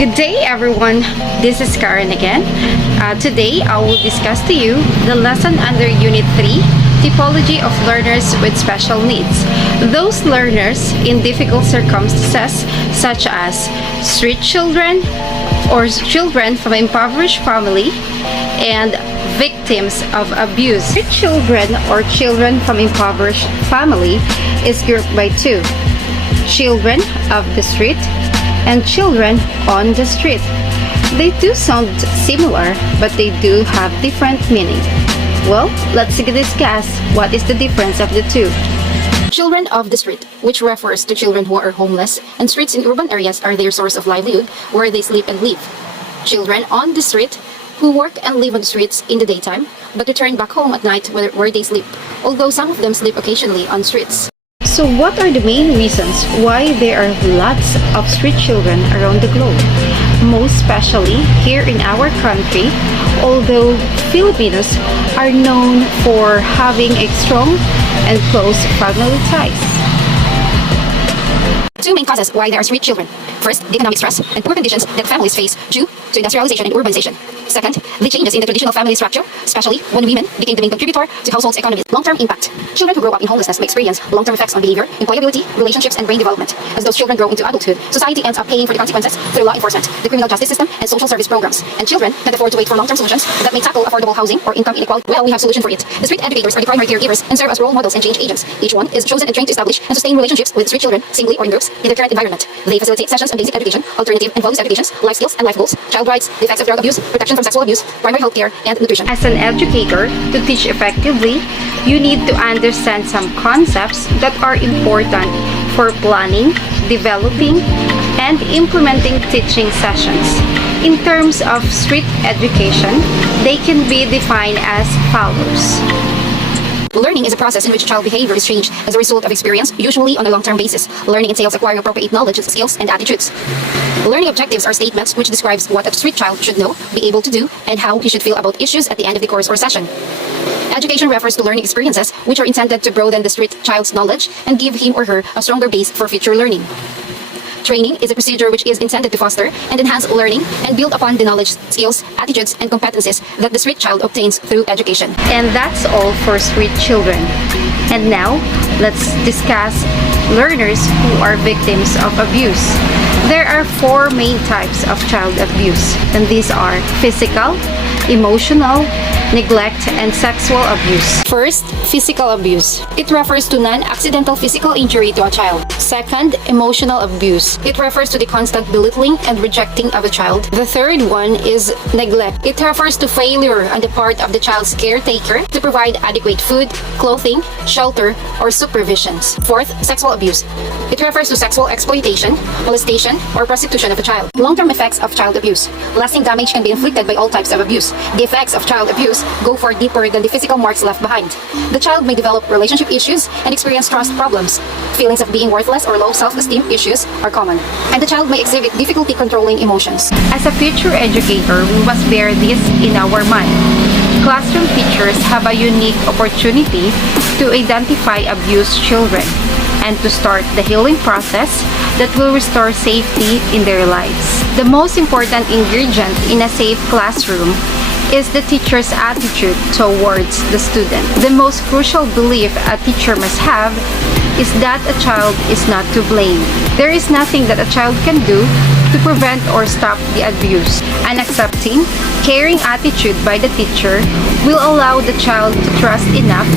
Good day everyone, this is Karen again. Today I will discuss to you the lesson under Unit 3, Typology of Learners with Special Needs. Those learners in difficult circumstances such as street children or children from impoverished family and victims of abuse. Street children or children from impoverished family is grouped by two: children of the street and children on the street. They do sound similar, but they do have different meaning. Well, let's discuss what is the difference of the two. Children of the street, which refers to children who are homeless, and streets in urban areas are their source of livelihood, where they sleep and live. Children on the street, who work and live on the streets in the daytime, but return back home at night where they sleep, although some of them sleep occasionally on streets. So what are the main reasons why there are lots of street children around the globe? Most especially here in our country, although Filipinos are known for having a strong and close family ties. Two main causes why there are street children. First, the economic stress and poor conditions that families face due to industrialization and urbanization. Second, the changes in the traditional family structure, especially when women became the main contributor to households' economies. Long-term impact. Children who grow up in homelessness may experience long-term effects on behavior, employability, relationships, and brain development. As those children grow into adulthood, society ends up paying for the consequences through law enforcement, the criminal justice system, and social service programs. And children can't afford to wait for long-term solutions that may tackle affordable housing or income inequality. Well, we have a solution for it. The street educators are the primary caregivers and serve as role models and change agents. Each one is chosen and trained to establish and sustain relationships with street children, singly or in groups, in their current environment. They facilitate sessions on basic education, alternative and values educations, life skills and life goals, child rights, the effects of drug abuse, protection from sexual abuse, primary health care, and nutrition. As an educator, to teach effectively, you need to understand some concepts that are important for planning, developing, and implementing teaching sessions. In terms of street education, they can be defined as follows. Learning is a process in which child behavior is changed as a result of experience, usually on a long-term basis. Learning entails acquiring appropriate knowledge, skills, and attitudes. Learning objectives are statements which describes what a street child should know, be able to do, and how he should feel about issues at the end of the course or session. Education refers to learning experiences which are intended to broaden the street child's knowledge and give him or her a stronger base for future learning. Training is a procedure which is intended to foster and enhance learning and build upon the knowledge, skills, attitudes, and competencies that the street child obtains through education. And that's all for street children. And now, let's discuss learners who are victims of abuse. There are four main types of child abuse, and these are physical, emotional, neglect, and sexual abuse. First, physical abuse. It refers to non-accidental physical injury to a child. Second, emotional abuse. It refers to the constant belittling and rejecting of a child. The third one is neglect. It refers to failure on the part of the child's caretaker to provide adequate food, clothing, shelter, or supervisions. Fourth, sexual abuse. It refers to sexual exploitation, molestation, or prostitution of a child. Long-term effects of child abuse. Lasting damage can be inflicted by all types of abuse. The effects of child abuse go far deeper than the physical marks left behind. The child may develop relationship issues and experience trust problems. Feelings of being worthless or low self-esteem issues are common. And the child may exhibit difficulty controlling emotions. As a future educator, we must bear this in our mind. Classroom teachers have a unique opportunity to identify abused children and to start the healing process that will restore safety in their lives. The most important ingredient in a safe classroom is the teacher's attitude towards the student. The most crucial belief a teacher must have is that a child is not to blame. There is nothing that a child can do to prevent or stop the abuse. An accepting, caring attitude by the teacher will allow the child to trust enough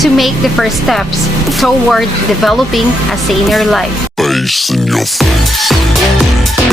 to make the first steps toward developing a saner life. Face in your face.